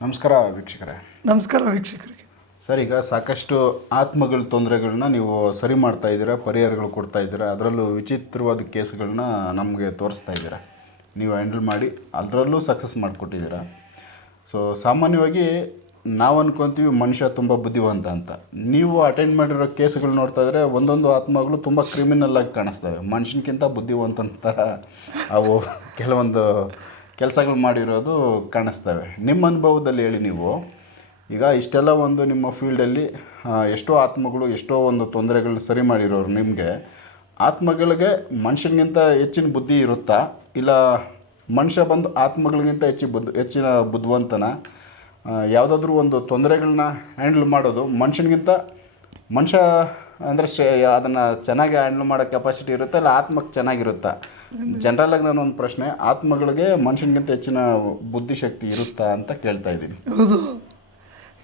ನಮಸ್ಕಾರ ವೀಕ್ಷಕರೇ. ನಮಸ್ಕಾರ ವೀಕ್ಷಕರಿಗೆ. ಸರ್ ಈಗ ಸಾಕಷ್ಟು ಆತ್ಮಗಳ ತೊಂದರೆಗಳನ್ನ ನೀವು ಸರಿ ಮಾಡ್ತಾ ಇದ್ದೀರಾ ಪರಿಹಾರಗಳು ಕೊಡ್ತಾ ಇದ್ದೀರಾ ಅದರಲ್ಲೂ ವಿಚಿತ್ರವಾದ ಕೇಸ್ಗಳನ್ನ ನಮಗೆ ತೋರಿಸ್ತಾ ಇದ್ದೀರಾ. ನೀವು ಹ್ಯಾಂಡಲ್ ಮಾಡಿ ಅದರಲ್ಲೂ ಸಕ್ಸಸ್ ಮಾಡಿಕೊಟ್ಟಿದ್ದೀರಾ. ಸೊ ಸಾಮಾನ್ಯವಾಗಿ ನಾವು ಅನ್ಕೊಂತೀವಿ ಮನುಷ್ಯ ತುಂಬ ಬುದ್ಧಿವಂತ ಅಂತ. ನೀವು ಅಟೆಂಡ್ ಮಾಡಿರೋ ಕೇಸ್ಗಳು ನೋಡ್ತಾ ಇದ್ರೆ ಒಂದೊಂದು ಆತ್ಮಗಳು ತುಂಬ ಕ್ರಿಮಿನಲ್ ಆಗಿ ಕಾಣಿಸ್ತವೆ. ಮನುಷ್ಯನಕ್ಕಿಂತ ಬುದ್ಧಿವಂತ ಅವು ಕೆಲವೊಂದು ಕೆಲಸಗಳು ಮಾಡಿರೋದು ಕಾಣಿಸ್ತವೆ. ನಿಮ್ಮ ಅನುಭವದಲ್ಲಿ ಹೇಳಿ ನೀವು. ಈಗ ಇಷ್ಟೆಲ್ಲ ಒಂದು ನಿಮ್ಮ ಫೀಲ್ಡಲ್ಲಿ ಎಷ್ಟೋ ಆತ್ಮಗಳು, ಎಷ್ಟೋ ಒಂದು ತೊಂದರೆಗಳನ್ನ ಸರಿ ಮಾಡಿರೋರು ನಿಮಗೆ. ಆತ್ಮಗಳಿಗೆ ಮನುಷ್ಯನಿಗಿಂತ ಹೆಚ್ಚಿನ ಬುದ್ಧಿ ಇರುತ್ತಾ? ಇಲ್ಲ ಮನುಷ್ಯ ಬಂದು ಆತ್ಮಗಳಿಗಿಂತ ಹೆಚ್ಚು ಬುದ್ಧ, ಹೆಚ್ಚಿನ ಬುದ್ಧಿವಂತನ? ಯಾವುದಾದ್ರೂ ಒಂದು ತೊಂದರೆಗಳನ್ನ ಹ್ಯಾಂಡಲ್ ಮಾಡೋದು ಮನುಷ್ಯನಿಗಿಂತ, ಮನುಷ್ಯ ಅಂದರೆ ಶ, ಅದನ್ನು ಚೆನ್ನಾಗಿ ಹ್ಯಾಂಡಲ್ ಮಾಡೋ ಕೆಪಾಸಿಟಿ ಇರುತ್ತೆ, ಇಲ್ಲ ಆತ್ಮಕ್ಕೆ ಚೆನ್ನಾಗಿರುತ್ತಾ? ಜನರಲಾಗಿ ನಾನು ಒಂದು ಪ್ರಶ್ನೆ ಆತ್ಮಗಳಿಗೆ ಮನುಷ್ಯನಿಗಿಂತ ಹೆಚ್ಚಿನ ಬುದ್ಧಿಶಕ್ತಿ ಇರುತ್ತಾ ಅಂತ ಕೇಳ್ತಾ ಇದ್ದೀನಿ. ಹೌದು.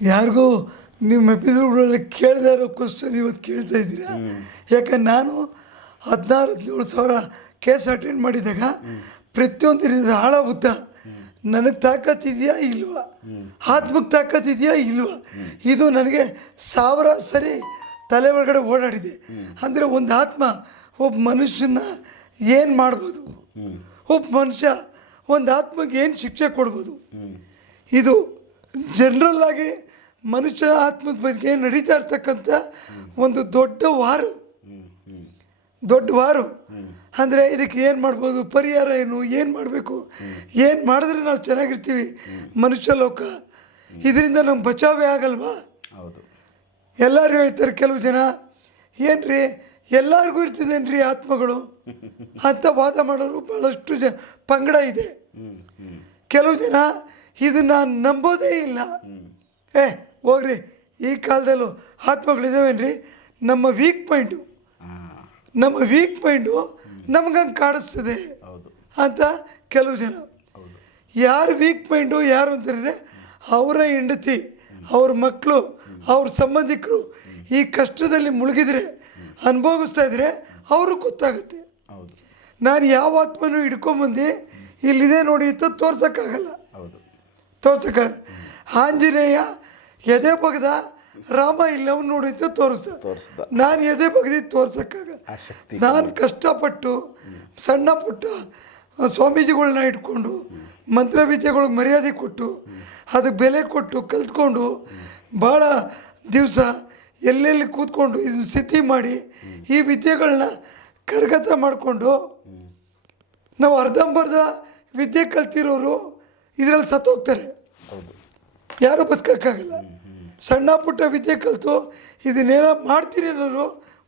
ಯಾರಿಗೂ ನಿಮ್ಮ ಎಪಿಸೋಡ್ಗಳಲ್ಲಿ ಕೇಳದೇ ಇರೋ ಕ್ವಶನ್ ಇವತ್ತು ಕೇಳ್ತಾ ಇದ್ದೀರಾ? ಯಾಕಂದ್ರೆ ನಾನು ಹದಿನಾರು ಹದಿನೇಳು ಸಾವಿರ ಕೇಸ್ ಅಟೆಂಡ್ ಮಾಡಿದಾಗ ಪ್ರತಿಯೊಂದು ರೀತಿಯ ಉದ್ದ ನನಗೆ ತಾಕತ್ತಿದೆಯಾ ಇಲ್ವಾ? ಆತ್ಮಕ್ಕೆ ತಾಕತ್ತಿದೆಯಾ ಇಲ್ವಾ? ಇದು ನನಗೆ ಸಾವಿರ ಸರಿ ತಲೆ ಒಳಗಡೆ ಓಡಾಡಿದೆ. ಅಂದರೆ ಒಂದು ಆತ್ಮ ಒಬ್ಬ ಮನುಷ್ಯನ ಏನು ಮಾಡ್ಬೋದು? ಒಬ್ಬ ಮನುಷ್ಯ ಒಂದು ಆತ್ಮಗೆ ಏನು ಶಿಕ್ಷೆ ಕೊಡ್ಬೋದು? ಇದು ಜನರಲ್ ಆಗಿ ಮನುಷ್ಯ ಆತ್ಮದ ಬಗ್ಗೆ ನಡೀತಾ ಇರ್ತಕ್ಕಂಥ ಒಂದು ದೊಡ್ಡ ವಾರು. ದೊಡ್ಡ ವಾರು. ಅಂದರೆ ಇದಕ್ಕೆ ಏನು ಮಾಡ್ಬೋದು? ಪರಿಹಾರ ಏನು? ಏನು ಮಾಡಬೇಕು? ಏನು ಮಾಡಿದ್ರೆ ನಾವು ಚೆನ್ನಾಗಿರ್ತೀವಿ ಮನುಷ್ಯ ಲೋಕ? ಇದರಿಂದ ನಮ್ಮ ಬಚಾವೇ ಆಗಲ್ವಾ? ಎಲ್ಲರೂ ಹೇಳ್ತಾರೆ ಕೆಲವು ಜನ ಏನ್ರಿ ಎಲ್ಲರಿಗೂ ಇರ್ತದೇನ್ರಿ ಆತ್ಮಗಳು? ಅಂತ ವಾದ ಮಾಡೋರು ಭಾಳಷ್ಟು ಜ ಪಂಗಡ ಇದೆ. ಕೆಲವು ಜನ ಇದನ್ನು ನಂಬೋದೇ ಇಲ್ಲ. ಏ ಹೋಗ್ರಿ ಈ ಕಾಲದಲ್ಲೂ ಆತ್ಮಗಳಿದಾವೇನ್ರಿ ನಮ್ಮ ವೀಕ್ ಪಾಯಿಂಟು ನಮ್ಮ ವೀಕ್ ಪಾಯಿಂಟು ನಮ್ಗಂಗೆ ಕಾಣಿಸ್ತದೆ. ಹೌದು. ಅಂತ ಕೆಲವು ಜನ. ಯಾರು ವೀಕ್ ಪಾಯಿಂಟು ಯಾರು ಅಂತಂದರೆ ಅವರ ಹೆಂಡತಿ ಅವ್ರ ಮಕ್ಕಳು ಅವ್ರ ಸಂಬಂಧಿಕರು ಈ ಕಷ್ಟದಲ್ಲಿ ಮುಳುಗಿದ್ರೆ ಅನುಭವಿಸ್ತಾ ಇದ್ರೆ ಅವ್ರಿಗೆ ಗೊತ್ತಾಗುತ್ತೆ. ಹೌದು. ನಾನು ಯಾವ ಆತ್ಮನೂ ಹಿಡ್ಕೊಂಬಂದು ಇಲ್ಲಿದೆ ನೋಡಿ ಅಂತ ತೋರ್ಸೋಕ್ಕಾಗಲ್ಲ. ಹೌದು. ತೋರ್ಸೋಕ್ಕಾಗಲ್ಲ. ಆಂಜನೇಯ ಎದೆ ಬಗ್ದ ರಾಮ ಇಲ್ಲವನು ನೋಡಿ ಅಂತ ತೋರಿಸ್ದ. ನಾನು ಎದೆ ಬಗ್ದಿ ತೋರ್ಸೋಕ್ಕಾಗಲ್ಲ. ನಾನು ಕಷ್ಟಪಟ್ಟು ಸಣ್ಣ ಪುಟ್ಟ ಸ್ವಾಮೀಜಿಗಳನ್ನ ಸ್ವಾಮೀಜಿಗಳ್ನ ಇಟ್ಕೊಂಡು ಮಂತ್ರವಿದ್ಯೆಗಳಿಗೆ ಮರ್ಯಾದೆ ಕೊಟ್ಟು ಅದಕ್ಕೆ ಬೆಲೆ ಕೊಟ್ಟು ಕಲ್ತ್ಕೊಂಡು ಭಾಳ ದಿವಸ ಎಲ್ಲೆಲ್ಲಿ ಕೂತ್ಕೊಂಡು ಇದು ಸಿದ್ಧಿ ಮಾಡಿ ಈ ವಿದ್ಯೆಗಳನ್ನ ಕರಗತ ಮಾಡಿಕೊಂಡು ನಾವು ಅರ್ಧಂಬರ್ಧ ವಿದ್ಯೆ ಕಲ್ತಿರೋರು ಇದರಲ್ಲಿ ಸತ್ತೋಗ್ತಾರೆ. ಯಾರೂ ಬದುಕೋಕ್ಕಾಗಲ್ಲ. ಸಣ್ಣ ಪುಟ್ಟ ವಿದ್ಯೆ ಕಲಿತು ಇದನ್ನೇನೋ ಮಾಡ್ತೀನಿ ಅನ್ನೋರು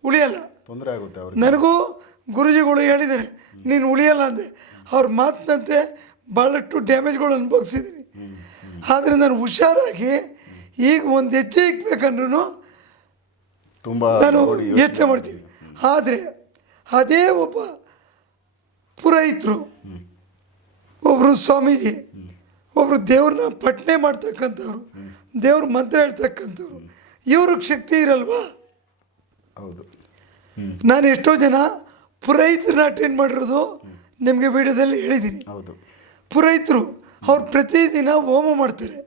ಉಳಿಯಲ್ಲ. ತೊಂದರೆ ಆಗುತ್ತೆ ನನಗೂ ಗುರುಜಿಗಳು ಹೇಳಿದ್ದಾರೆ ನೀನು ಉಳಿಯಲ್ಲ ಅಂದೆ. ಅವ್ರ ಮಾತಿನಂತೆ ಭಾಳಷ್ಟು ಡ್ಯಾಮೇಜ್ಗಳು ಅನುಭವಿಸಿದ್ದೀನಿ. ಆದರೆ ನಾನು ಹುಷಾರಾಗಿ ಈಗ ಒಂದು ಹೆಜ್ಜೆ ಇಕ್ಬೇಕಂದ್ರೂ ತುಂಬ ನಾನು ಯತ್ನ ಯೋಚನೆ ಮಾಡ್ತೀನಿ. ಆದರೆ ಅದೇ ಒಬ್ಬ ಪುರೋಹಿತರು ಒಬ್ಬರು ಸ್ವಾಮೀಜಿ ಒಬ್ಬರು ದೇವ್ರನ್ನ ಪಠನೆ ಮಾಡ್ತಕ್ಕಂಥವ್ರು ದೇವ್ರ ಮಂತ್ರ ಹೇಳ್ತಕ್ಕಂಥವ್ರು ಇವ್ರಿಗೆ ಶಕ್ತಿ ಇರಲ್ವಾ? ಹೌದು. ನಾನು ಎಷ್ಟೋ ಜನ ಪುರೋಹಿತರನ್ನ ಅಟೆಂಡ್ ಮಾಡಿರೋದು ನಿಮಗೆ ವಿಡಿಯೋದಲ್ಲಿ ಹೇಳಿದ್ದೀನಿ. ಹೌದು. ಪುರೋಹಿತರು ಅವ್ರು ಪ್ರತಿದಿನ ಹೋಮ ಮಾಡ್ತಾರೆ.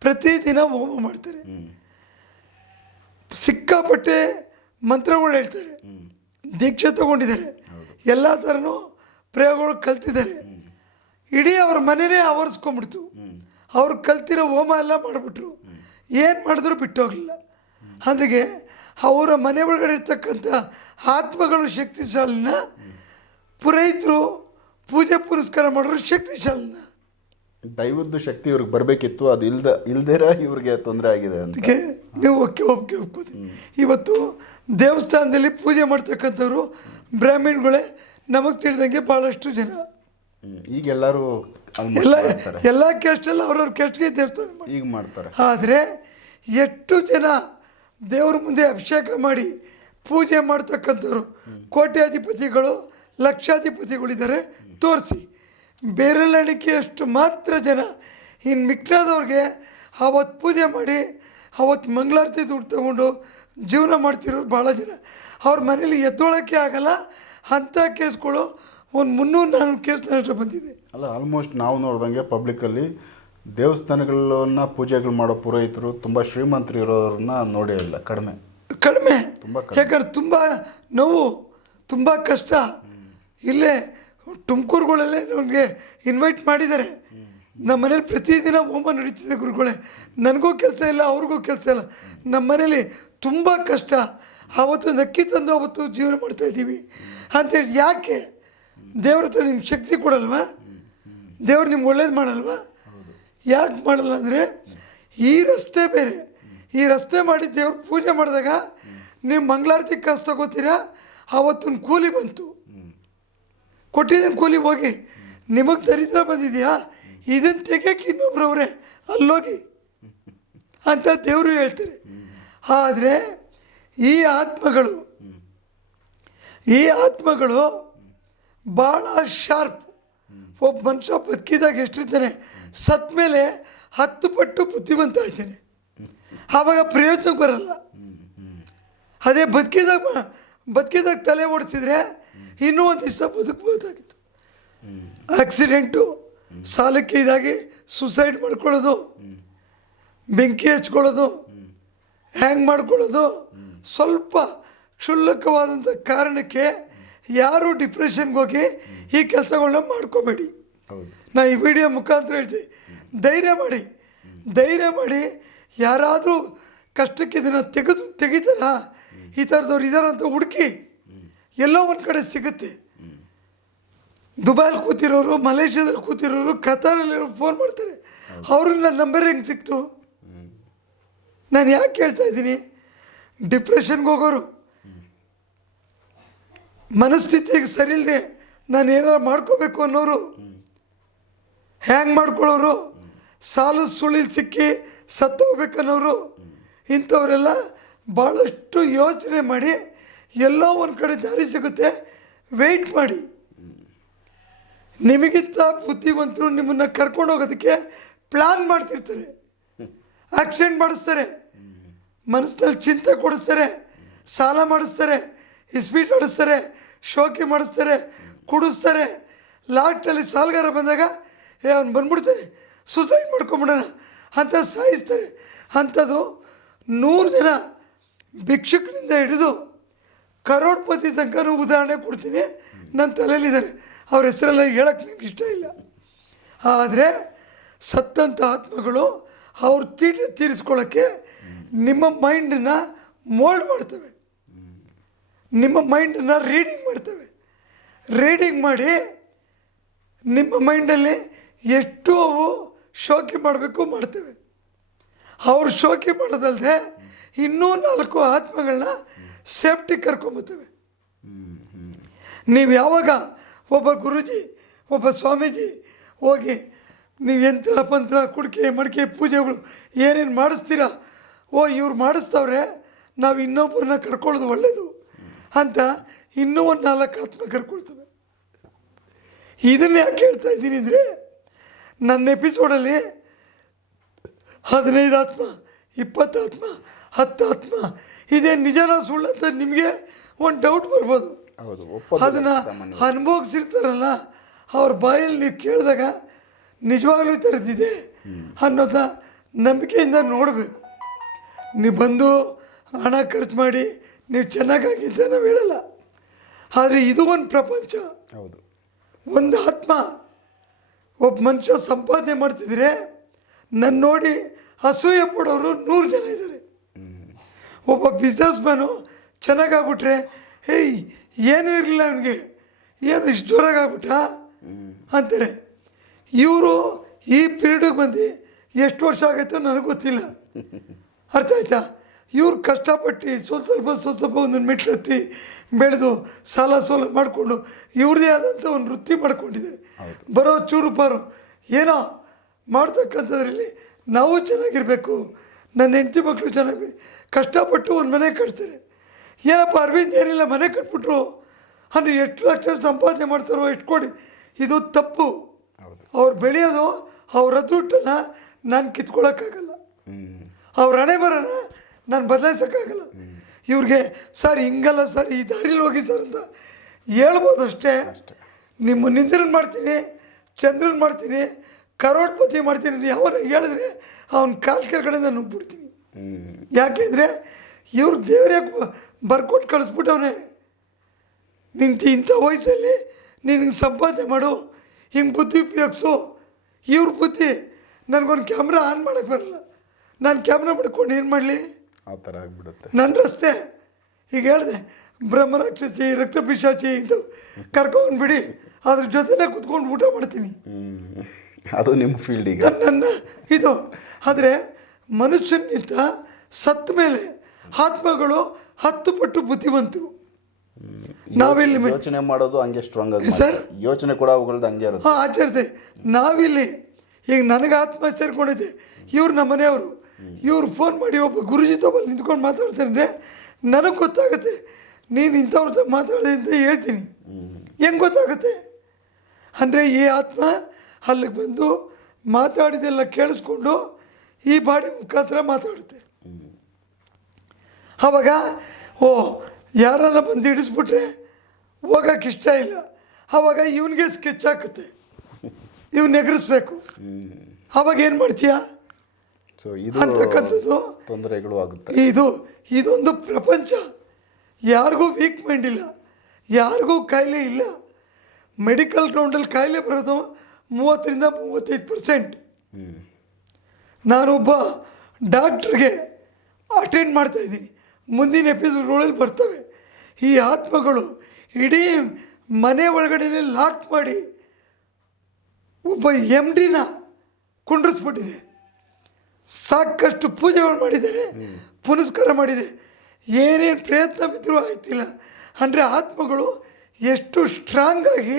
ಪ್ರತಿದಿನ ಹೋಮ ಮಾಡ್ತಾರೆ. ಸಿಕ್ಕಾಪಟ್ಟೆ ಮಂತ್ರಗಳು ಹೇಳ್ತಾರೆ. ದೀಕ್ಷೆ ತಗೊಂಡಿದ್ದಾರೆ. ಎಲ್ಲ ಥರನೂ ಪ್ರಯೋಗಗಳು ಕಲ್ತಿದ್ದಾರೆ. ಇಡೀ ಅವ್ರ ಮನೆಯೇ ಆವರಿಸ್ಕೊಂಡ್ಬಿಡ್ತು. ಅವ್ರು ಕಲ್ತಿರೋ ಹೋಮ ಎಲ್ಲ ಮಾಡಿಬಿಟ್ರು. ಏನು ಮಾಡಿದ್ರು ಬಿಟ್ಟೋಗಲಿಲ್ಲ ಅಲ್ಲಿಗೆ ಅವರ ಮನೆ ಒಳಗಡೆ ಇರ್ತಕ್ಕಂಥ ಆತ್ಮಗಳು ಶಕ್ತಿಶಾಲಿನ ಪುರೋಹಿತರು ಪೂಜೆ ಪುರಸ್ಕಾರ ಮಾಡಿದ್ರು ಶಕ್ತಿಶಾಲಿನ ದೈವದ್ದು ಶಕ್ತಿ ಇವ್ರಿಗೆ ಬರಬೇಕಿತ್ತು ಅದು ಇಲ್ದ ಇಲ್ದೇರ ಇವ್ರಿಗೆ ತೊಂದರೆ ಆಗಿದೆ ಅಂತ. ಅದಕ್ಕೆ ನೀವು ಒಕ್ಕೆ ಒಪ್ಪಿಗೆ ಒಪ್ಕೋತಿ ಇವತ್ತು ದೇವಸ್ಥಾನದಲ್ಲಿ ಪೂಜೆ ಮಾಡ್ತಕ್ಕಂಥವ್ರು ಬ್ರಾಹ್ಮಣಗಳೇ ನಮಗೆ ತಿಳಿದಂಗೆ ಭಾಳಷ್ಟು ಜನ. ಈಗ ಎಲ್ಲರೂ ಎಲ್ಲ ಮಾಡ್ತಾರೆ. ಎಲ್ಲ ಕ್ಯಾಸ್ಟಲ್ಲಿ ಅವ್ರವ್ರ ಕ್ಯಾಸ್ಟ್ಗೆ ದೇವಸ್ಥಾನ ಮಾಡಿ ಈಗ ಮಾಡ್ತಾರೆ. ಆದರೆ ಎಷ್ಟು ಜನ ದೇವ್ರ ಮುಂದೆ ಅಭಿಷೇಕ ಮಾಡಿ ಪೂಜೆ ಮಾಡ್ತಕ್ಕಂಥವ್ರು ಕೋಟ್ಯಾಧಿಪತಿಗಳು ಲಕ್ಷಾಧಿಪತಿಗಳಿದ್ದಾರೆ ತೋರಿಸಿ. ಬೇರೆಲ್ಲಣಿಕೆಯಷ್ಟು ಮಾತ್ರ ಜನ. ಇನ್ನು ಮಿಕ್ಕಾದವ್ರಿಗೆ ಅವತ್ತು ಪೂಜೆ ಮಾಡಿ ಅವತ್ತು ಮಂಗಳಾರತಿ ದುಡ್ಡು ತಗೊಂಡು ಜೀವನ ಮಾಡ್ತಿರೋರು ಭಾಳ ಜನ. ಅವ್ರ ಮನೇಲಿ ಎದ್ದೊಳಕ್ಕೆ ಆಗಲ್ಲ ಅಂಥ ಕೇಸ್ಗಳು ಒಂದು ಮುನ್ನೂರು ನಾನ್ನೂರು ಕೇಸ್ ನನ್ನ ಹತ್ರ ಬಂದಿದೆ. ಅಲ್ಲ ಆಲ್ಮೋಸ್ಟ್ ನಾವು ನೋಡ್ದಂಗೆ ಪಬ್ಲಿಕಲ್ಲಿ ದೇವಸ್ಥಾನಗಳನ್ನ ಪೂಜೆಗಳು ಮಾಡೋ ಪುರೋಹಿತರು ತುಂಬ ಶ್ರೀಮಂತರು ಇರೋರನ್ನ ನೋಡೇ ಇಲ್ಲ ಕಡಿಮೆ. ಕಡಿಮೆ? ತುಂಬ ಯಾಕಂದ್ರೆ ತುಂಬ ನೋವು ತುಂಬ ಕಷ್ಟ. ಇಲ್ಲೇ ತುಮಕೂರುಗಳಲ್ಲೇ ನನಗೆ ಇನ್ವೈಟ್ ಮಾಡಿದ್ದಾರೆ. ನಮ್ಮ ಮನೇಲಿ ಪ್ರತಿದಿನ ಹೋಮ ನಡೀತಿದೆ ಗುರುಗಳೇ. ನನಗೂ ಕೆಲಸ ಇಲ್ಲ, ಅವ್ರಿಗೂ ಕೆಲಸ ಇಲ್ಲ. ನಮ್ಮ ಮನೇಲಿ ತುಂಬ ಕಷ್ಟ. ಆವತ್ತು ನಕ್ಕಿ ತಂದು ಅವತ್ತು ಜೀವನ ಮಾಡ್ತಾ ಇದ್ದೀವಿ. ಅಂತೇಳಿ ಯಾಕೆ? ದೇವ್ರ ಹತ್ರ ನಿಮ್ಗೆ ಶಕ್ತಿ ಕೊಡಲ್ವಾ? ದೇವ್ರು ನಿಮ್ಗೆ ಒಳ್ಳೇದು ಮಾಡಲ್ವಾ? ಯಾಕೆ ಮಾಡಲ್ಲ ಅಂದರೆ ಈ ರಸ್ತೆ ಬೇರೆ. ಈ ರಸ್ತೆ ಮಾಡಿ ದೇವ್ರ ಪೂಜೆ ಮಾಡಿದಾಗ ನೀವು ಮಂಗಳಾರತಿ ಕಾಸು ತಗೋತೀರಾ? ಆವತ್ತಿನ ಕೂಲಿ ಬಂತು. ಕೊಟ್ಟಿದ್ದೀನಿ ಕೂಲಿ ಹೋಗಿ. ನಿಮಗೆ ದರಿದ್ರ ಬಂದಿದೆಯಾ? ಇದನ್ನು ತೆಗಿಯಕ್ಕೆ ಇನ್ನೊಬ್ರವ್ರೆ ಅಲ್ಲೋಗಿ. ಅಂತ ದೇವರು ಹೇಳ್ತಾರೆ. ಆದರೆ ಈ ಆತ್ಮಗಳು ಈ ಆತ್ಮಗಳು ಭಾಳ ಶಾರ್ಪ್. ಒಬ್ಬ ಮನುಷ್ಯ ಬದುಕಿದಾಗ ಎಷ್ಟಿರ್ತಾನೆ? ಸತ್ ಮೇಲೆ ಹತ್ತು ಪಟ್ಟು ಬುದ್ಧಿವಂತ ಆಯ್ತಾನೆ ಆವಾಗ ಪ್ರಯೋಜನಕ್ಕೆ ಬರಲ್ಲ. ಅದೇ ಬದುಕಿದಾಗ ಬದುಕಿದಾಗ ತಲೆ ಓಡಿಸಿದ್ರೆ ಇನ್ನೂ ಒಂದಿಷ್ಟ ಬದುಕಬಹುದಾಗಿತ್ತು ಆಕ್ಸಿಡೆಂಟು ಸಾಲಕ್ಕೆ ಇದಾಗಿ ಸುಸೈಡ್ ಮಾಡ್ಕೊಳ್ಳೋದು ಬೆಂಕಿ ಹಚ್ಕೊಳ್ಳೋದು ಹ್ಯಾಂಗ್ ಮಾಡ್ಕೊಳ್ಳೋದು ಸ್ವಲ್ಪ ಕ್ಷುಲ್ಲಕವಾದಂಥ ಕಾರಣಕ್ಕೆ ಯಾರು ಡಿಪ್ರೆಷನ್ಗೆ ಹೋಗಿ ಈ ಕೆಲಸಗಳನ್ನ ಮಾಡ್ಕೋಬೇಡಿ. ನಾ ಈ ವಿಡಿಯೋ ಮುಖಾಂತರ ಹೇಳ್ತೀನಿ. ಧೈರ್ಯ ಮಾಡಿ. ಧೈರ್ಯ ಮಾಡಿ ಯಾರಾದರೂ ಕಷ್ಟಕ್ಕೆ ಇದನ್ನು ತೆಗೆದು ತೆಗಿತಾರ? ಈ ಥರದವ್ರು ಇದಾರ ಅಂತ ಹುಡುಕಿ. ಎಲ್ಲೋ ಒಂದು ಕಡೆ ಸಿಗುತ್ತೆ. ದುಬೈಲಿ ಕೂತಿರೋರು, ಮಲೇಷ್ಯಾದಲ್ಲಿ ಕೂತಿರೋರು ಕತಾರಲ್ಲಿರೋರು ಫೋನ್ ಮಾಡ್ತಾರೆ. ಅವ್ರಿಗೆ ನನ್ನ ನಂಬರ್ ಹೆಂಗೆ ಸಿಕ್ತು? ನಾನು ಯಾಕೆ ಕೇಳ್ತಾ ಇದ್ದೀನಿ? ಡಿಪ್ರೆಷನ್ಗೆ ಹೋಗೋರು. ಮನಸ್ಥಿತಿಗೆ ಸರಿ ಇಲ್ಲದೆ ನಾನು ಏನಾರು ಮಾಡ್ಕೋಬೇಕು ಅನ್ನೋರು. ಹ್ಯಾಂಗ್ ಮಾಡ್ಕೊಳ್ಳೋರು? ಸಾಲ ಸುಳಿಲ್ ಸಿಕ್ಕಿ ಸತ್ತೋಗ್ಬೇಕನ್ನೋರು ಇಂಥವರೆಲ್ಲ ಭಾಳಷ್ಟು ಯೋಚನೆ ಮಾಡಿ ಎಲ್ಲೋ ಒಂದು ಕಡೆ ದಾರಿ ಸಿಗುತ್ತೆ. ವೆಯ್ಟ್ ಮಾಡಿ. ನಿಮಗಿಂತ ಬುದ್ಧಿವಂತರು ನಿಮ್ಮನ್ನು ಕರ್ಕೊಂಡು ಹೋಗೋದಕ್ಕೆ ಪ್ಲ್ಯಾನ್ ಮಾಡ್ತಿರ್ತಾರೆ. ಆಕ್ಸಿಡೆಂಟ್ ಮಾಡಿಸ್ತಾರೆ. ಮನಸ್ಸಿನಲ್ಲಿ ಚಿಂತೆ ಕೊಡಿಸ್ತಾರೆ. ಸಾಲ ಮಾಡಿಸ್ತಾರೆ. ಇಸ್ಪೀಟ್ ಮಾಡಿಸ್ತಾರೆ. ಶೋಕಿ ಮಾಡಿಸ್ತಾರೆ. ಕುಡಿಸ್ತಾರೆ. ಲಾಸ್ಟಲ್ಲಿ ಸಾಲಗಾರ ಬಂದಾಗ, ಏ, ಅವ್ನು ಬಂದ್ಬಿಡ್ತಾನೆ. ಸುಸೈಡ್ ಮಾಡ್ಕೊಂಬಿಡೋಣ. ಅಂತ ಸಾಯಿಸ್ತಾರೆ. ಅಂಥದ್ದು ನೂರು ಜನ ಭಿಕ್ಷುಕನಿಂದ ಹಿಡಿದು ಕರೋಡ್ಪತಿ ತನಕನೂ ಉದಾಹರಣೆ ಕೊಡ್ತೀನಿ. ನನ್ನ ತಲೆಯಲ್ಲಿದ್ದಾರೆ ಅವ್ರ ಹೆಸರೆಲ್ಲ ಹೇಳಕ್ಕೆ ನನಗೆ ಇಷ್ಟ ಇಲ್ಲ. ಆದರೆ ಸತ್ತಂಥ ಆತ್ಮಗಳು ಅವ್ರ ತೀಟಿ ತೀರಿಸ್ಕೊಳ್ಳೋಕ್ಕೆ ನಿಮ್ಮ ಮೈಂಡನ್ನು ಮೋಲ್ಡ್ ಮಾಡ್ತವೆ. ನಿಮ್ಮ ಮೈಂಡನ್ನು ರೀಡಿಂಗ್ ಮಾಡ್ತವೆ. ರೀಡಿಂಗ್ ಮಾಡಿ ನಿಮ್ಮ ಮೈಂಡಲ್ಲಿ ಎಷ್ಟು ಅವು ಶೋಕಿ ಮಾಡಬೇಕು ಮಾಡ್ತೇವೆ. ಅವ್ರು ಶೋಕಿ ಮಾಡೋದಲ್ಲದೆ ಇನ್ನೂ ನಾಲ್ಕು ಆತ್ಮಗಳನ್ನ ಸೇಫ್ಟಿ ಕರ್ಕೊಂಬತ್ತೇವೆ ನೀವು ಯಾವಾಗ ಒಬ್ಬ ಗುರುಜಿ, ಒಬ್ಬ ಸ್ವಾಮೀಜಿ ಹೋಗಿ ನೀವು ಯಂತ್ರ, ಪಂತ್ರ, ಕುಡಿಕೆ, ಮಡಿಕೆ, ಪೂಜೆಗಳು ಏನೇನು ಮಾಡಿಸ್ತೀರಾ, ಓ, ಇವ್ರು ಮಾಡಿಸ್ತವ್ರೆ, ನಾವು ಇನ್ನೊಬ್ಬರನ್ನ ಕರ್ಕೊಳ್ಳೋದು ಒಳ್ಳೆಯದು ಅಂತ ಇನ್ನೂ ಒಂದು ನಾಲ್ಕು ಆತ್ಮ ಕರ್ಕೊಳ್ತವೆ ಇದನ್ನು ಯಾಕೆ ಹೇಳ್ತಾ ಇದ್ದೀನಿ ಅಂದರೆ, ನನ್ನ ಎಪಿಸೋಡಲ್ಲಿ ಹದಿನೈದು ಆತ್ಮ ಇಪ್ಪತ್ತು ಆತ್ಮ ಹತ್ತು ಆತ್ಮ ಇದೇ ನಿಜನ ಸುಳ್ಳು ಅಂತ ನಿಮಗೆ ಒಂದು ಡೌಟ್ ಬರ್ಬೋದು. ಅದನ್ನು ಅನುಭವಿಸಿರ್ತಾರಲ್ಲ ಅವ್ರ ಬಾಯಲ್ಲಿ ನೀವು ಕೇಳಿದಾಗ ನಿಜವಾಗ್ಲೂ ತರ್ತಿದೆ ಅನ್ನೋದ ಅನ್ನೋದನ್ನ ನಂಬಿಕೆಯಿಂದ ನೋಡಬೇಕು. ನೀವು ಬಂದು ಹಣ ಖರ್ಚು ಮಾಡಿ ನೀವು ಚೆನ್ನಾಗಾಗಿ ಅಂತ ನಾವು ಹೇಳಲ್ಲ. ಆದರೆ ಇದು ಒಂದು ಪ್ರಪಂಚ. ಹೌದು. ಒಂದು ಆತ್ಮ. ಒಬ್ಬ ಮನುಷ್ಯ ಸಂಪಾದನೆ ಮಾಡ್ತಿದ್ರೆ ನನ್ನ ನೋಡಿ ಅಸೂಯೆ ಪಡೋರು ನೂರು ಜನ ಇದ್ದಾರೆ ಒಬ್ಬ ಬಿಸ್ನೆಸ್ ಮ್ಯಾನು ಚೆನ್ನಾಗಾಗ್ಬಿಟ್ರೆ ಹೇಯ್ ಏನೂ ಇರಲಿಲ್ಲ ಅವನಿಗೆ. ಏನು ಇಷ್ಟು ಜೋರಾಗಿ ಆಗ್ಬಿಟ್ಟ ಅಂತಾರೆ. ಇವರು ಈ ಪೀರಿಯಡಿಗೆ ಬಂದು ಎಷ್ಟು ವರ್ಷ ಆಗೈತೋ ನನಗೆ ಗೊತ್ತಿಲ್ಲ. ಅರ್ಥ ಆಯ್ತಾ? ಇವ್ರು ಕಷ್ಟಪಟ್ಟು ಸ್ವಲ್ಪ ಸ್ವಲ್ಪ ಸ್ವಲ್ಪ ಸ್ವಲ್ಪ ಒಂದೊಂದು ಮೆಟ್ಲತ್ತಿ ಬೆಳೆದು ಸಾಲ ಸೋಲ ಮಾಡಿಕೊಂಡು ಇವ್ರದೇ ಆದಂಥ ಒಂದು ವೃತ್ತಿ ಮಾಡ್ಕೊಂಡಿದ್ದಾರೆ. ಬರೋ ಚೂರು ಪಾರು ಏನೋ ಮಾಡ್ತಕ್ಕಂಥದ್ರಲ್ಲಿ ನಾವು ಚೆನ್ನಾಗಿರಬೇಕು. ನನ್ನ ಹೆಂಡತಿ ಮಕ್ಕಳು ಚೆನ್ನಾಗಿ ಕಷ್ಟಪಟ್ಟು ಒಂದು ಮನೆ ಕಟ್ತಾರೆ. ಏನಪ್ಪ ಅರವಿಂದ್ ಏನಿಲ್ಲ ಮನೆ ಕಟ್ಬಿಟ್ರು. ಅಂದರೆ ಎಷ್ಟು ಲಕ್ಷ ಸಂಪಾದನೆ ಮಾಡ್ತಾರೋ ಎಷ್ಟು ಕೊಡಿ ಇದು ತಪ್ಪು. ಅವ್ರು ಬೆಳೆಯೋದು ಅವ್ರ ಅದೃಷ್ಟನ ನಾನು ಕಿತ್ಕೊಳ್ಳೋಕ್ಕಾಗಲ್ಲ ಅವ್ರ ಹಣೆ ಬರೋಣ ನಾನು ಬದಲಾಯಿಸೋಕ್ಕಾಗಲ್ಲ. ಇವ್ರಿಗೆ ಸರ್ ಹಿಂಗಲ್ಲ ಸರ್ ಈ ದಾರಿಲಿ ಹೋಗಿ ಸರ್ ಅಂತ ಹೇಳ್ಬೋದು ಅಷ್ಟೇ. ನಿಮ್ಮ ನಿಂದ್ರನ್ ಮಾಡ್ತೀನಿ ಚಂದ್ರನ್ ಮಾಡ್ತೀನಿ ಕರೋಡ್ಪತಿ ಮಾಡ್ತೀನಿ ಯಾವಾಗ ಹೇಳಿದ್ರೆ ಅವ್ನ ಕಾಲು ಕೆಳಗಡೆ ನಾನು ಬಿಡ್ತೀನಿ ಹ್ಮ್ ಯಾಕೆಂದರೆ ಇವ್ರು ದೇವರೇ ಬರ್ಕೊಟ್ಟು ಕಳಿಸ್ಬಿಟ್ಟವನೆ ನಿಂತು ಇಂಥ ವಯಸ್ಸಲ್ಲಿ ನಿನಗೆ ಸಂಪಾದನೆ ಮಾಡು ಹಿಂಗೆ ಬುದ್ಧಿ ಉಪಯೋಗಿಸು ಇವ್ರ ಬುದ್ಧಿ ನನಗೊಂದು ಕ್ಯಾಮ್ರಾ ಆನ್ ಮಾಡೋಕ್ಕೆ ಬರಲ್ಲ. ನಾನು ಕ್ಯಾಮ್ರಾ ಮಾಡ್ಕೊಂಡು ಏನು ಮಾಡಲಿ? ಆ ಥರ ಆಗಿಬಿಡುತ್ತೆ. ನನ್ನ ರಸ್ತೆ. ಈಗ ಹೇಳಿದೆ ಬ್ರಹ್ಮರಾಕ್ಷಸಿ ರಕ್ತ ಪಿಶಾಚಿ ಇಂಥವು ಕರ್ಕೊಂಡ್ಬಿಡಿ ಅದ್ರ ಜೊತೆಲೇ ಕುತ್ಕೊಂಡು ಊಟ ಮಾಡ್ತೀನಿ. ಅದು ನಿಮ್ಮ ಫೀಲ್ಡ್ ಈಗ. ನನ್ನ ಇದು ಆದರೆ ಮನುಷ್ಯನಿಂತ ಸತ್ತ ಮೇಲೆ ಆತ್ಮಗಳು ಹತ್ತು ಪಟ್ಟು ಬುದ್ಧಿವಂತರು. ನಾವಿಲ್ಲಿ ಯೋಚನೆ ಮಾಡೋದು ಹಂಗೆ ಸ್ಟ್ರಾಂಗ್ ಆಗಿ ಸರ್? ಯೋಚನೆ ಕೂಡ ಅವುಗಳದ್ದು ಹಂಗೆ ಇರುತ್ತೆ. ಹಾಂ ಆಚರಿಸಿ. ನಾವಿಲ್ಲಿ ಈಗ ನನಗೆ ಆತ್ಮ ಸೇರ್ಕೊಂಡಿದ್ದೆ. ಇವ್ರು ನಮ್ಮ ಮನೆಯವರು. ಇವ್ರು ಫೋನ್ ಮಾಡಿ ಒಬ್ಬ ಗುರುಜಿ ತಗೊಳ್ಳಿ ನಿಂತ್ಕೊಂಡು ಮಾತಾಡ್ತಾರೆ ನನಗೆ ಗೊತ್ತಾಗುತ್ತೆ. ನೀನು ಇಂಥವ್ರ ಮಾತಾಡಿದೆ ಅಂತ ಹೇಳ್ತೀನಿ. ಹೆಂಗೆ ಗೊತ್ತಾಗುತ್ತೆ? ಅಂದರೆ ಈ ಆತ್ಮ ಅಲ್ಲಿಗೆ ಬಂದು ಮಾತಾಡಿದೆಲ್ಲ ಕೇಳಿಸ್ಕೊಂಡು ಈ ಬಾಡಿ ಮುಖಾಂತರ ಮಾತಾಡುತ್ತೆ. ಆವಾಗ ಓ ಯಾರೆಲ್ಲ ಬಂದು ಹಿಡಿಸ್ಬಿಟ್ರೆ ಹೋಗಕ್ಕೆ ಇಷ್ಟ ಇಲ್ಲ. ಆವಾಗ ಇವನಿಗೆ ಸ್ಕೆಚ್ ಹಾಕುತ್ತೆ. ಇವ್ನ ಎಗರಿಸ್ಬೇಕು. ಆವಾಗ ಏನು ಮಾಡ್ತೀಯ? ಅಂತಕ್ಕಂಥದ್ದು ತೊಂದರೆಗಳು ಆಗುತ್ತೆ. ಇದು ಇದೊಂದು ಪ್ರಪಂಚ. ಯಾರಿಗೂ ವೀಕ್ ಮೈಂಡ್ ಇಲ್ಲ. ಯಾರಿಗೂ ಕಾಯಿಲೆ ಇಲ್ಲ. ಮೆಡಿಕಲ್ ಗ್ರೌಂಡಲ್ಲಿ ಕಾಯಿಲೆ ಬರೋದು ಮೂವತ್ತರಿಂದ ಮೂವತ್ತೈದು ಪರ್ಸೆಂಟ್ ನಾನೊಬ್ಬ ಡಾಕ್ಟ್ರಿಗೆ ಅಟೆಂಡ್ ಮಾಡ್ತಾ ಇದ್ದೀನಿ. ಮುಂದಿನ ಎಪಿಸೋಡ್ಗಳಲ್ಲಿ ಬರ್ತವೆ. ಈ ಆತ್ಮಗಳು ಇಡೀ ಮನೆ ಒಳಗಡೆ ಲಾಕ್ ಮಾಡಿ ಒಬ್ಬ ಎಂ ಡಿನ ಕುಂಡ್ರಿಸ್ಬಿಟ್ಟಿದೆ. ಸಾಕಷ್ಟು ಪೂಜೆಗಳು ಮಾಡಿದ್ದಾರೆ ಪುನಸ್ಕಾರ ಮಾಡಿದೆ. ಏನೇನು ಪ್ರಯತ್ನ ಬಿದ್ದರೂ ಆಯ್ತಿಲ್ಲ. ಅಂದರೆ ಆತ್ಮಗಳು ಎಷ್ಟು ಸ್ಟ್ರಾಂಗ್ ಆಗಿ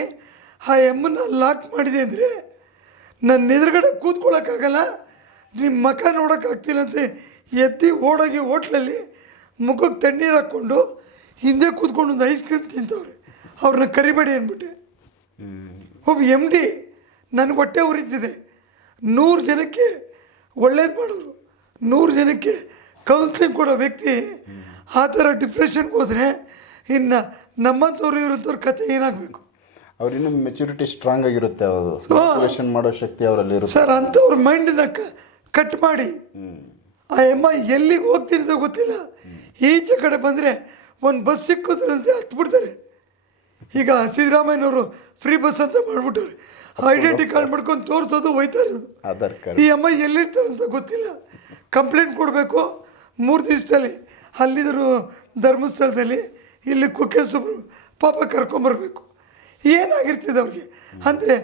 ಆ ಎಮ್ಮನ್ನ ಲಾಕ್ ಮಾಡಿದೆ ಅಂದರೆ ನನ್ನ ಎದುರುಗಡೆ ಕೂತ್ಕೊಳ್ಳೋಕ್ಕಾಗಲ್ಲ ನಿಮ್ಮ ಮಖ ನೋಡೋಕ್ಕಾಗ್ತಿಲ್ಲಂತೆ. ಎತ್ತಿ ಓಡೋಗಿ ಹೋಟ್ಲಲ್ಲಿ ಮುಖಕ್ಕೆ ತಣ್ಣೀರು ಹಾಕ್ಕೊಂಡು ಹಿಂದೆ ಕೂತ್ಕೊಂಡು ಒಂದು ಐಸ್ ಕ್ರೀಮ್ ತಿಂತವ್ರೆ. ಅವ್ರನ್ನ ಕರಿಬೇಡಿ ಅಂದ್ಬಿಟ್ಟೆ. ಒಬ್ಬ ಎಂ ಡಿ ನನಗೆ ಹೊಟ್ಟೆ ಉರಿತಿದೆ. ನೂರು ಜನಕ್ಕೆ ಒಳ್ಳೇದು ಮಾಡೋರು. ನೂರು ಜನಕ್ಕೆ ಕೌನ್ಸ್ಲಿಂಗ್ ಕೊಡೋ ವ್ಯಕ್ತಿ. ಆ ಥರ ಡಿಪ್ರೆಷನ್ಗೆ ಹೋದರೆ ಇನ್ನು ನಮ್ಮಂಥವ್ರು ಇರೋಂಥವ್ರ ಕತೆ ಏನಾಗಬೇಕು? ಅವ್ರ ಇನ್ನೂ ಮೆಚುರಿಟಿ ಸ್ಟ್ರಾಂಗ್ ಆಗಿರುತ್ತೆ ಅವರು ಕ್ವೆಶನ್ ಮಾಡೋ ಶಕ್ತಿ ಅವರಲ್ಲಿ ಇರುತ್ತೆ. ಸರ್ ಅಂಥವ್ರ ಮೈಂಡನ್ನ ಕಟ್ ಮಾಡಿ. ಆ ಅಮ್ಮ ಎಲ್ಲಿಗೆ ಹೋಗ್ತಿರೋದು ಗೊತ್ತಿಲ್ಲ. ಈಚೆ ಕಡೆ ಬಂದರೆ ಒಂದು ಬಸ್ ಸಿಕ್ಕಿದ್ರಂತೆ ಹತ್ಬಿಡ್ತಾರೆ. ಈಗ ಸಿದ್ದರಾಮಯ್ಯನವರು ಫ್ರೀ ಬಸ್ ಅಂತ ಮಾಡ್ಬಿಟ್ಟವ್ರೆ. ಐಡೆಂಟಿ ಕಾರ್ಡ್ ಮಾಡ್ಕೊಂಡು ತೋರಿಸೋದು ಹೋಯ್ತಾ ಇರೋದು ಆಧಾರ್ ಕಾರ್ಡ್ ಈ ಅಮ್ಮ ಎಲ್ಲಿರ್ತಾರೆ ಅಂತ ಗೊತ್ತಿಲ್ಲ. ಕಂಪ್ಲೇಂಟ್ ಕೊಡಬೇಕು. ಮೂರು ದಿವಸದಲ್ಲಿ ಅಲ್ಲಿದ್ರು ಧರ್ಮಸ್ಥಳದಲ್ಲಿ ಇಲ್ಲಿ ಕುಕ್ಕೆ ಸುಬ್ರು ಪಾಪ ಕರ್ಕೊಂಬರ್ಬೇಕು. ಏನಾಗಿರ್ತದೆ ಅವ್ರಿಗೆ? ಅಂದರೆ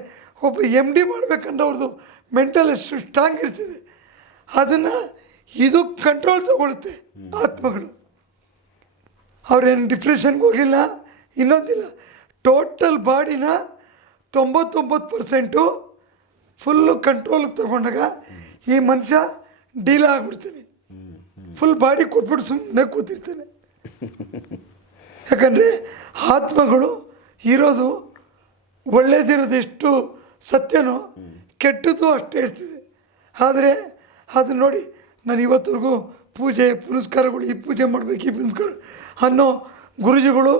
ಒಬ್ಬ ಎಂ ಡಿ ಮಾಡ್ಬೇಕಂದ್ರೆ ಮೆಂಟಲ್ ಎಷ್ಟು ಸ್ಟ್ರಾಂಗ್ ಇರ್ತಿದೆ ಅದನ್ನು ಇದು ಕಂಟ್ರೋಲ್ ತಗೊಳುತ್ತೆ ಆತ್ಮಗಳು. ಅವ್ರೇನು ಡಿಪ್ರೆಷನ್ಗೆ ಹೋಗಿಲ್ಲ, ಇನ್ನೊಂದಿಲ್ಲ. ಟೋಟಲ್ ಬಾಡಿನ ತೊಂಬತ್ತೊಂಬತ್ತು ಪರ್ಸೆಂಟು ಫುಲ್ಲು ಕಂಟ್ರೋಲ್ಗೆ ತಗೊಂಡಾಗ ಈ ಮನುಷ್ಯ ಡೀಲ್ ಆಗಿಬಿಡ್ತಾನೆ. ಫುಲ್ ಬಾಡಿ ಕೊಟ್ಬಿಟ್ಟು ಸುಮ್ಮನೆ ಕೂತಿರ್ತಾನೆ. ಯಾಕಂದರೆ ಆತ್ಮಗಳು ಇರೋದು ಒಳ್ಳೇದಿರೋದು ಎಷ್ಟು ಸತ್ಯನೋ ಕೆಟ್ಟದ್ದು ಅಷ್ಟೇ ಇರ್ತಿದೆ. ಆದರೆ ಅದನ್ನ ನೋಡಿ ನಾನು ಇವತ್ತರೆಗೂ ಪೂಜೆ ಪುನಸ್ಕಾರಗಳು ಈ ಪೂಜೆ ಮಾಡಬೇಕು ಈ ಪುನಸ್ಕಾರ ಅನ್ನೋ ಗುರುಜಿಗಳು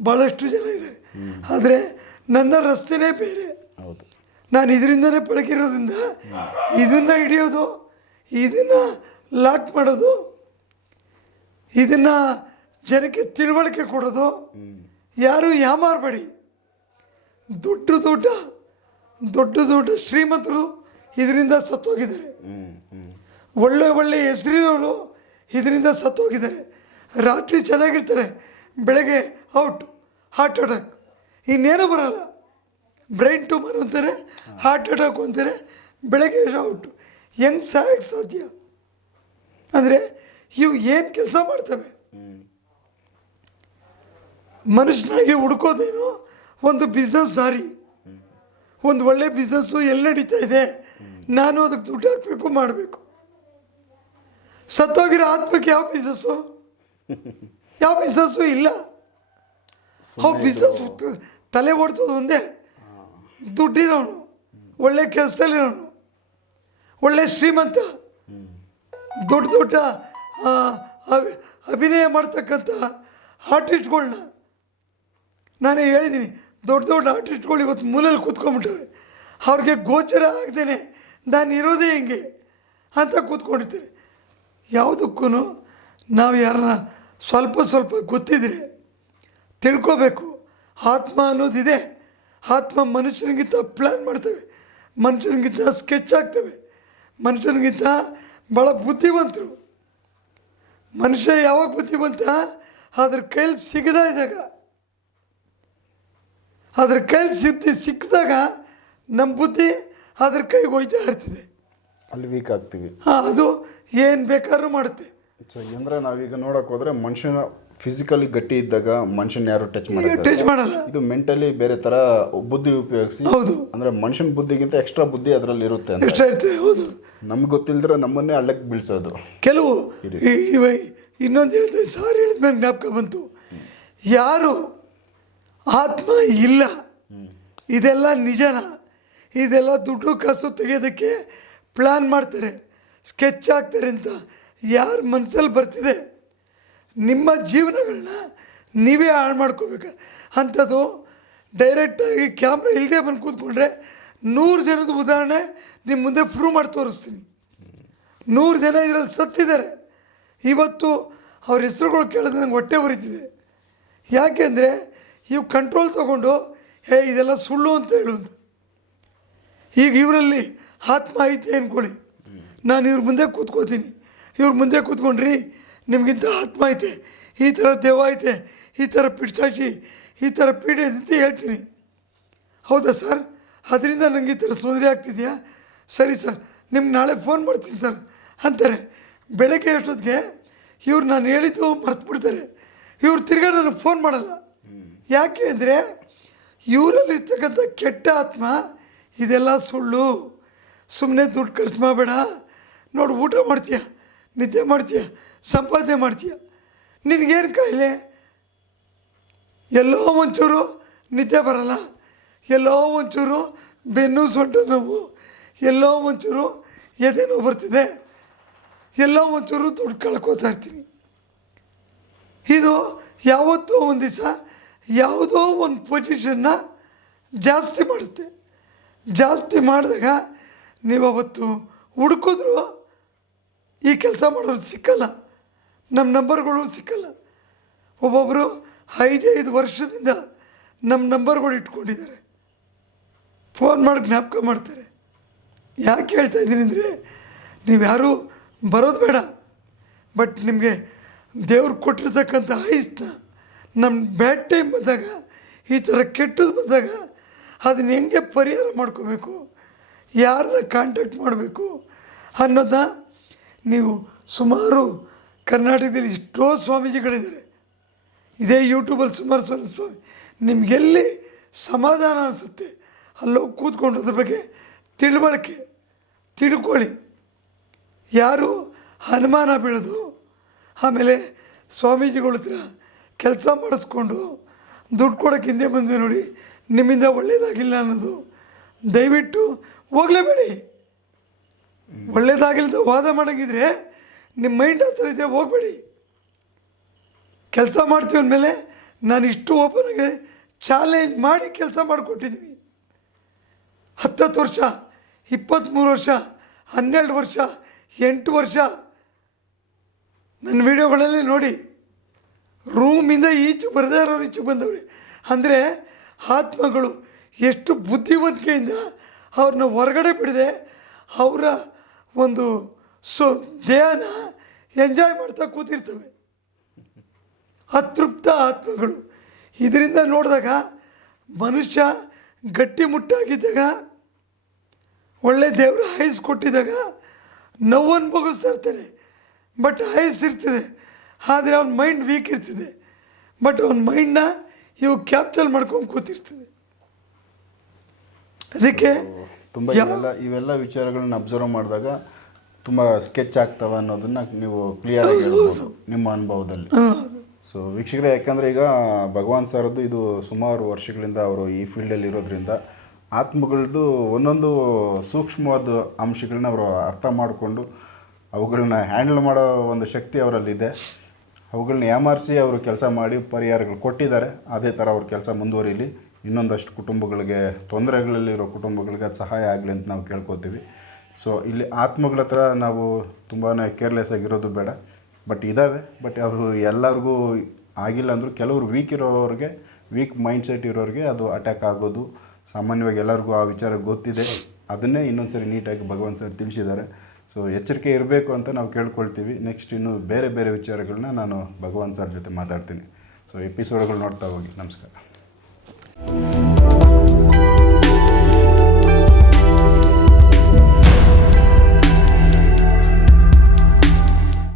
ಭಾಳಷ್ಟು ಜನ ಇದ್ದಾರೆ. ಆದರೆ ನನ್ನ ರಸ್ತೆನೇ ಬೇರೆ. ನಾನು ಇದರಿಂದನೇ ಪಳಗಿರೋದ್ರಿಂದ ಇದನ್ನು ಹಿಡಿಯೋದು ಇದನ್ನು ಲಾಕ್ ಮಾಡೋದು ಇದನ್ನು ಜನಕ್ಕೆ ತಿಳುವಳಿಕೆ ಕೊಡೋದು ಯಾರು ಯಾಮಾರಬೇಡಿ ದೊಡ್ಡ ದೊಡ್ಡ ದೊಡ್ಡ ದೊಡ್ಡ ಶ್ರೀಮಂತರು ಇದರಿಂದ ಸತ್ತೋಗಿದ್ದಾರೆ. ಒಳ್ಳೆ ಒಳ್ಳೆ ಹೆಸರಿರೋರು ಇದರಿಂದ ಸತ್ತೋಗಿದ್ದಾರೆ. ರಾತ್ರಿ ಚೆನ್ನಾಗಿರ್ತಾರೆ, ಬೆಳಗ್ಗೆ ಔಟ್ ಹಾರ್ಟ್ ಅಟ್ಯಾಕ್ ಇನ್ನೇನು ಬರಲ್ಲ. ಬ್ರೈನ್ ಟ್ಯೂಮರ್ ಅಂತಾರೆ ಹಾರ್ಟ್ ಅಟ್ಯಾಕ್ ಅಂತಾರೆ, ಬೆಳಗ್ಗೆ ಔಟ್. ಹೆಂಗೆ ಸಾಯಕ್ಕೆ ಸಾಧ್ಯ? ಅಂದರೆ ಇವು ಏನು ಕೆಲಸ ಮಾಡ್ತವೆ? ಮನುಷ್ಯನಾಗಿ ಹುಡ್ಕೋದೇನು ಒಂದು ಬಿಸ್ನೆಸ್ ದಾರಿ. ಒಂದು ಒಳ್ಳೆ ಬಿಸ್ನೆಸ್ಸು ಎಲ್ಲಿ ನಡೀತಾ ಇದೆ? ನಾನು ಅದಕ್ಕೆ ದುಡ್ಡು ಹಾಕಬೇಕು ಮಾಡಬೇಕು. ಸತ್ತೋಗಿರೋ ಆತ್ಮಕ್ಕೆ ಯಾವ ಬಿಸ್ನೆಸ್ಸು ಯಾವ ಬಿಸ್ನೆಸ್ಸು ಇಲ್ಲ. ಅವು ಬಿಸ್ನೆಸ್ ತಲೆ ಓಡಿಸೋದು ಒಂದೇ. ದುಡ್ಡಿರೋನು. ಒಳ್ಳೆ ಕೆಲಸದಲ್ಲಿರೋನು. ಒಳ್ಳೆ ಶ್ರೀಮಂತ. ದೊಡ್ಡ ದೊಡ್ಡ ಅಭಿನಯ ಮಾಡ್ತಕ್ಕಂಥ ಆರ್ಟಿಸ್ಟ್ಗಳನ್ನ ನಾನೇ ಹೇಳಿದ್ದೀನಿ, ದೊಡ್ಡ ದೊಡ್ಡ ಆರ್ಟಿಸ್ಟ್ಗಳು ಇವತ್ತು ಮೂಲಲ್ಲಿ ಕೂತ್ಕೊಂಡ್ಬಿಟ್ಟವ್ರೆ. ಅವ್ರಿಗೆ ಗೋಚರ ಆಗ್ದೇ ನಾನು ಇರೋದೇ ಹಿಂಗೆ ಅಂತ ಕೂತ್ಕೊಂಡಿರ್ತಾರೆ. ಯಾವುದಕ್ಕೂ ನಾವು ಯಾರನ್ನ ಸ್ವಲ್ಪ ಸ್ವಲ್ಪ ಗೊತ್ತಿದ್ರೆ ತಿಳ್ಕೋಬೇಕು. ಆತ್ಮ ಅನ್ನೋದಿದೆ. ಆತ್ಮ ಮನುಷ್ಯನಿಗಿಂತ ಪ್ಲ್ಯಾನ್ ಮಾಡ್ತೇವೆ. ಮನುಷ್ಯನಿಗಿಂತ ಸ್ಕೆಚ್ ಆಗ್ತವೆ ಮನುಷ್ಯನಿಗಿಂತ ಭಾಳ ಬುದ್ಧಿವಂತರು. ಮನುಷ್ಯ ಯಾವಾಗ ಬುದ್ಧಿವಂತ? ಅದ್ರ ಕೈಲಿ ಸಿಗದ ಇದ್ದಾಗ. ಅದ್ರ ಕೈಲಿ ಸಿದ್ಧಿ ಸಿಕ್ಕಿದಾಗ ನಮ್ಮ ಬುದ್ಧಿ ಅದ್ರ ಕೈಗೆ ಹೋಯ್ತಾ ಇರ್ತಿದೆ. ಅಲ್ಲಿ ವೀಕ್ ಆಗ್ತೀವಿ. ಹಾಂ ಅದು ಏನು ಬೇಕಾದ್ರೂ ಮಾಡುತ್ತೆ. ಸೊ ಅಂದರೆ ನಾವೀಗ ನೋಡಕ್ಕೆ ಹೋದ್ರೆ ಮನುಷ್ಯನ ಫಿಸಿಕಲಿ ಗಟ್ಟಿ ಇದ್ದಾಗ ಮನುಷ್ಯನ ಯಾರು ಟಚ್ ಮಾಡಲ್ಲ. ಟಚ್ ಮಾಡಲ್ಲ. ಇದು ಮೆಂಟಲಿ ಬೇರೆ ತರ ಬುದ್ಧಿ ಉಪಯೋಗಿಸಿ ಹೌದು. ಅಂದ್ರೆ ಮನುಷ್ಯನ ಬುದ್ಧಿಗಿಂತ ಎಕ್ಸ್ಟ್ರಾ ಬುದ್ಧಿ ಅದರಲ್ಲಿ ಇರುತ್ತೆ ಅಂತ. ಎಕ್ಸ್ಟ್ರಾ ಇರ್ತದೆ ಹೌದು. ನಮ್ಗೆ ಗೊತ್ತಿಲ್ದ್ರೆ ನಮ್ಮನ್ನೇ ಹಳ್ಳಕ್ಕೆ ಬೀಳ್ಸೋದು. ಕೆಲವು ಇವ ಇನ್ನೊಂದು ಹೇಳ್ದೆ ಸಾರ್ ಹೇಳಿದ್ಮೇಲೆ ಜ್ಞಾಪಕ ಬಂತು. ಯಾರು ಆತ್ಮ ಇಲ್ಲ. ಇದೆಲ್ಲ ನಿಜನ? ಇದೆಲ್ಲ ದುಡ್ಡು ಕಾಸು ತೆಗೆಯೋದಕ್ಕೆ ಪ್ಲ್ಯಾನ್ ಮಾಡ್ತಾರೆ. ಸ್ಕೆಚ್ ಹಾಕ್ತಾರೆ ಅಂತ ಯಾರ ಮನಸ್ಸಲ್ಲಿ ಬರ್ತಿದೆ? ನಿಮ್ಮ ಜೀವನಗಳನ್ನ ನೀವೇ ಹಾಳು ಮಾಡ್ಕೋಬೇಕು. ಅಂಥದ್ದು ಡೈರೆಕ್ಟಾಗಿ ಕ್ಯಾಮ್ರಾ ಇಲ್ಲದೆ ಬಂದು ಕೂತ್ಕೊಂಡ್ರೆ ನೂರು ಜನದ ಉದಾಹರಣೆ ನಿಮ್ಮ ಮುಂದೆ ಪ್ರೂವ್ ಮಾಡಿ ತೋರಿಸ್ತೀನಿ. ನೂರು ಜನ ಇದರಲ್ಲಿ ಸತ್ತಿದ್ದಾರೆ. ಇವತ್ತು ಅವ್ರ ಹೆಸರುಗಳು ಕೇಳಿದ್ರೆ ನಂಗೆ ಹೊಟ್ಟೆ ಉರಿತಿದೆ. ಯಾಕೆಂದರೆ ಇವು ಕಂಟ್ರೋಲ್ ತೊಗೊಂಡು, ಹೇ, ಇದೆಲ್ಲ ಸುಳ್ಳು ಅಂತ ಹೇಳುವಂತ ಈಗ ಇವರಲ್ಲಿ ಆತ್ಮ ಐತೆ ಅಂದ್ಕೊಳ್ಳಿ ನಾನು ಇವ್ರ ಮುಂದೆ ಕೂತ್ಕೋತೀನಿ. ಇವ್ರ ಮುಂದೆ ಕೂತ್ಕೊಂಡ್ರಿ, ನಿಮಗಿಂತ ಆತ್ಮ ಐತೆ ಈ ಥರ ದೆವ್ವ ಐತೆ ಈ ಥರ ಪಿಡ್ಸಾಚಿ ಈ ಥರ ಪೀಡೆ ಅಂತ ಹೇಳ್ತೀನಿ. ಹೌದಾ ಸರ್? ಅದರಿಂದ ನನಗೆ ಈ ಥರ ತೊಂದರೆ ಆಗ್ತಿದೆಯಾ? ಸರಿ ಸರ್, ನಿಮ್ಗೆ ನಾಳೆ ಫೋನ್ ಮಾಡ್ತೀನಿ ಸರ್ ಅಂತಾರೆ. ಬೆಳಗ್ಗೆ ಎಷ್ಟೊತ್ತಿಗೆ ಇವ್ರು ನಾನು ಹೇಳಿದ್ದು ಮರ್ತು ಬಿಡ್ತಾರೆ ಇವ್ರು ತಿರ್ಗಾ ನನಗೆ ಫೋನ್ ಮಾಡಲ್ಲ. ಯಾಕೆ ಅಂದರೆ ಇವರಲ್ಲಿರ್ತಕ್ಕಂಥ ಕೆಟ್ಟ ಆತ್ಮ, ಇದೆಲ್ಲ ಸುಳ್ಳು. ಸುಮ್ಮನೆ ದುಡ್ಡು ಖರ್ಚು ಮಾಡಬೇಡ. ನೋಡು, ಊಟ ಮಾಡ್ತೀಯ, ನಿದ್ದೆ ಮಾಡ್ತೀಯ, ಸಂಪಾದನೆ ಮಾಡ್ತೀಯ. ನಿನಗೇನು ಕಾಯಿಲೆ? ಎಲ್ಲೋ ಒಂಚೂರು ನಿದ್ದೆ ಬರಲ್ಲ. ಎಲ್ಲೋ ಒಂಚೂರು ಬೆನ್ನು ಸೊಂಟ ನೋವು. ಎಲ್ಲೋ ಒಂಚೂರು ಎದೆ ನೋವು ಬರ್ತಿದೆ. ಎಲ್ಲೋ ಒಂಚೂರು ದುಡ್ಡು ಕಳ್ಕೊತಾ ಇರ್ತೀನಿ. ಇದು ಯಾವತ್ತೂ ಒಂದು ದಿವಸ ಯಾವುದೋ ಒಂದು ಪೊಸಿಷನ್ನ ಜಾಸ್ತಿ ಮಾಡುತ್ತೆ. ಜಾಸ್ತಿ ಮಾಡಿದಾಗ ನೀವು ಅವತ್ತು ಹುಡುಕಿದ್ರು ಈ ಕೆಲಸ ಮಾಡೋರು ಸಿಕ್ಕಲ್ಲ. ನಮ್ಮ ನಂಬರ್ಗಳು ಸಿಕ್ಕಲ್ಲ. ಒಬ್ಬೊಬ್ಬರು ಐದೈದು ವರ್ಷದಿಂದ ನಮ್ಮ ನಂಬರ್ಗಳು ಇಟ್ಕೊಂಡಿದ್ದಾರೆ. ಫೋನ್ ಮಾಡಿ ಜ್ಞಾಪಕ ಮಾಡ್ತಾರೆ. ಯಾಕೆ ಹೇಳ್ತಾ ಇದ್ದೀನಿ ಅಂದರೆ, ನೀವು ಯಾರೂ ಬರೋದು ಬೇಡ. ಬಟ್ ನಿಮಗೆ ದೇವ್ರು ಕೊಟ್ಟಿರ್ತಕ್ಕಂಥ ಆಯುಸ್ನ ನಮ್ಮ ಬ್ಯಾಡ್ ಟೈಮ್ ಬಂದಾಗ, ಈ ಥರ ಕೆಟ್ಟದ್ದು ಬಂದಾಗ ಅದನ್ನ ಹೆಂಗೆ ಪರಿಹಾರ ಮಾಡ್ಕೋಬೇಕು? ಯಾರನ್ನ ಕಾಂಟ್ಯಾಕ್ಟ್ ಮಾಡಬೇಕು? ಅನ್ನೋದನ್ನ ನೀವು ಸುಮಾರು ಕರ್ನಾಟಕದಲ್ಲಿ ಎಷ್ಟೋ ಸ್ವಾಮೀಜಿಗಳಿದ್ದಾರೆ. ಇದೇ ಯೂಟ್ಯೂಬಲ್ಲಿ ಸುಮಾರು ಸ್ವಾಮಿ ಸ್ವಾಮಿ, ನಿಮಗೆಲ್ಲಿ ಸಮಾಧಾನ ಅನಿಸುತ್ತೆ? ಅಲ್ಲೋಗಿ ಕೂತ್ಕೊಂಡು ಅದ್ರ ಬಗ್ಗೆ ತಿಳುವಳಿಕೆ, ತಿಳ್ಕೊಳ್ಳಿ. ಯಾರು ಅನುಮಾನ ಬೀಳೋದು? ಆಮೇಲೆ ಸ್ವಾಮೀಜಿಗಳ ಹತ್ರ ಕೆಲಸ ಮಾಡಿಸ್ಕೊಂಡು ದುಡ್ಡು ಕೊಡೋಕ್ಕೆ ಹಿಂದೆ ಬಂದೆ ನೋಡಿ. ನಿಮ್ಮಿಂದ ಒಳ್ಳೇದಾಗಿಲ್ಲ ಅನ್ನೋದು. ದಯವಿಟ್ಟು ಹೋಗಲೇಬೇಡಿ ಒಳ್ಳೇದಾಗಿಲ್ಲದ ವಾದ ಮಾಡೋಂಗಿದ್ರೆ ನಿಮ್ಮ ಮೈಂಡ್ ಹತ್ರ ಇದ್ದರೆ ಹೋಗಬೇಡಿ. ಕೆಲಸ ಮಾಡ್ತೀವಿ ಅಂದಮೇಲೆ ನಾನು ಇಷ್ಟು ಓಪನ್ ಆಗಿ ಚಾಲೆಂಜ್ ಮಾಡಿ ಕೆಲಸ ಮಾಡಿಕೊಟ್ಟಿದ್ದೀನಿ. ಹತ್ತತ್ತು ವರ್ಷ, ಇಪ್ಪತ್ತ್ಮೂರು ವರ್ಷ, ಹನ್ನೆರಡು ವರ್ಷ, ಎಂಟು ವರ್ಷ. ನನ್ನ ವಿಡಿಯೋಗಳಲ್ಲಿ ನೋಡಿ. ರೂಮಿಂದ ಈಚು ಬರೆದಾರವ್ರು ಈಚು ಬಂದವ್ರಿ. ಅಂದರೆ ಆತ್ಮಗಳು ಎಷ್ಟು ಬುದ್ಧಿವಂತಿಕೆಯಿಂದ ಅವ್ರನ್ನ ಹೊರಗಡೆ ಬಿಡದೆ ಅವರ ಒಂದು ಸೊ ದೇಹನ ಎಂಜಾಯ್ ಮಾಡ್ತಾ ಕೂತಿರ್ತವೆ. ಅತೃಪ್ತ ಆತ್ಮಗಳು. ಇದರಿಂದ ನೋಡಿದಾಗ ಮನುಷ್ಯ ಗಟ್ಟಿಮುಟ್ಟಾಗಿದ್ದಾಗ ಒಳ್ಳೆ ದೇವರು ಆಯಸ್ ಕೊಟ್ಟಿದ್ದಾಗ, ನೋವನ್ನು ಬಗ್ಗಿಸ್ತಾ ಇರ್ತಾನೆ. ಬಟ್ ಆಯಸ್ ಇರ್ತದೆ. ಆದರೆ ಅವ್ನ ಮೈಂಡ್ ವೀಕ್ ಇರ್ತದೆ. ಬಟ್ ಅವ್ನ ಮೈಂಡ್ನ ಇವು ಕ್ಯಾಪ್ಚರ್ ಮಾಡ್ಕೊಂಡು ಕೂತಿರ್ತದೆ. ಅದಕ್ಕೆ ತುಂಬ ಇವೆಲ್ಲ ಇವೆಲ್ಲ ವಿಚಾರಗಳನ್ನ ಅಬ್ಸರ್ವ್ ಮಾಡಿದಾಗ ತುಂಬ ಸ್ಕೆಚ್ ಆಗ್ತವೆ ಅನ್ನೋದನ್ನ ನೀವು ಕ್ಲಿಯರ್ ಆಗಿ ಹೇಳ್ಬೋದು ನಿಮ್ಮ ಅನುಭವದಲ್ಲಿ. ಸೊ ವೀಕ್ಷಕರೇ ಯಾಕಂದರೆ ಈಗ ಭಗವಾನ್ ಸರ್ದು ಇದು ಸುಮಾರು ವರ್ಷಗಳಿಂದ ಅವರು ಈ ಫೀಲ್ಡಲ್ಲಿ ಇರೋದ್ರಿಂದ ಆತ್ಮಗಳದ್ದು ಒಂದೊಂದು ಸೂಕ್ಷ್ಮವಾದ ಅಂಶಗಳನ್ನ ಅವರು ಅರ್ಥ ಮಾಡಿಕೊಂಡು ಅವುಗಳನ್ನ ಹ್ಯಾಂಡಲ್ ಮಾಡೋ ಒಂದು ಶಕ್ತಿ ಅವರಲ್ಲಿದೆ. ಅವುಗಳನ್ನ ಯಾಮಾರಿಸಿ ಅವರು ಕೆಲಸ ಮಾಡಿ ಪರಿಹಾರಗಳು ಕೊಟ್ಟಿದ್ದಾರೆ. ಅದೇ ಥರ ಅವ್ರ ಕೆಲಸ ಮುಂದುವರಿಲಿ. ಇನ್ನೊಂದಷ್ಟು ಕುಟುಂಬಗಳಿಗೆ ತೊಂದರೆಗಳಲ್ಲಿರೋ ಕುಟುಂಬಗಳಿಗೆ ಅದು ಸಹಾಯ ಆಗಲಿ ಅಂತ ನಾವು ಕೇಳ್ಕೊತೀವಿ. ಸೊ ಇಲ್ಲಿ ಆತ್ಮಗಳ ಹತ್ರ ನಾವು ತುಂಬಾ ಕೇರ್ಲೆಸ್ ಆಗಿರೋದು ಬೇಡ. ಬಟ್ ಇದ್ದಾವೆ ಬಟ್ ಅವರು ಎಲ್ಲರಿಗೂ ಆಗಿಲ್ಲ ಅಂದರೂ ಕೆಲವರು ವೀಕ್ ಇರೋರಿಗೆ ವೀಕ್ ಮೈಂಡ್ ಸೆಟ್ ಇರೋರಿಗೆ ಅದು ಅಟ್ಯಾಕ್ ಆಗೋದು. ಸಾಮಾನ್ಯವಾಗಿ ಎಲ್ಲರಿಗೂ ಆ ವಿಚಾರ ಗೊತ್ತಿದೆ. ಅದನ್ನೇ ಇನ್ನೊಂದು ಸರಿ ನೀಟಾಗಿ ಭಗವಂತ ಸರ್ ತಿಳಿಸಿದ್ದಾರೆ. ಸೊ ಎಚ್ಚರಿಕೆ ಇರಬೇಕು ಅಂತ ನಾವು ಕೇಳ್ಕೊಳ್ತೀವಿ. ನೆಕ್ಸ್ಟ್ ಇನ್ನು ಬೇರೆ ಬೇರೆ ವಿಚಾರಗಳನ್ನ ನಾನು ಭಗವಾನ್ ಸರ್ ಜೊತೆ ಮಾತಾಡ್ತೀನಿ. ಸೊ ಎಪಿಸೋಡ್ಗಳು ನೋಡ್ತಾ ಹೋಗಿ. ನಮಸ್ಕಾರ.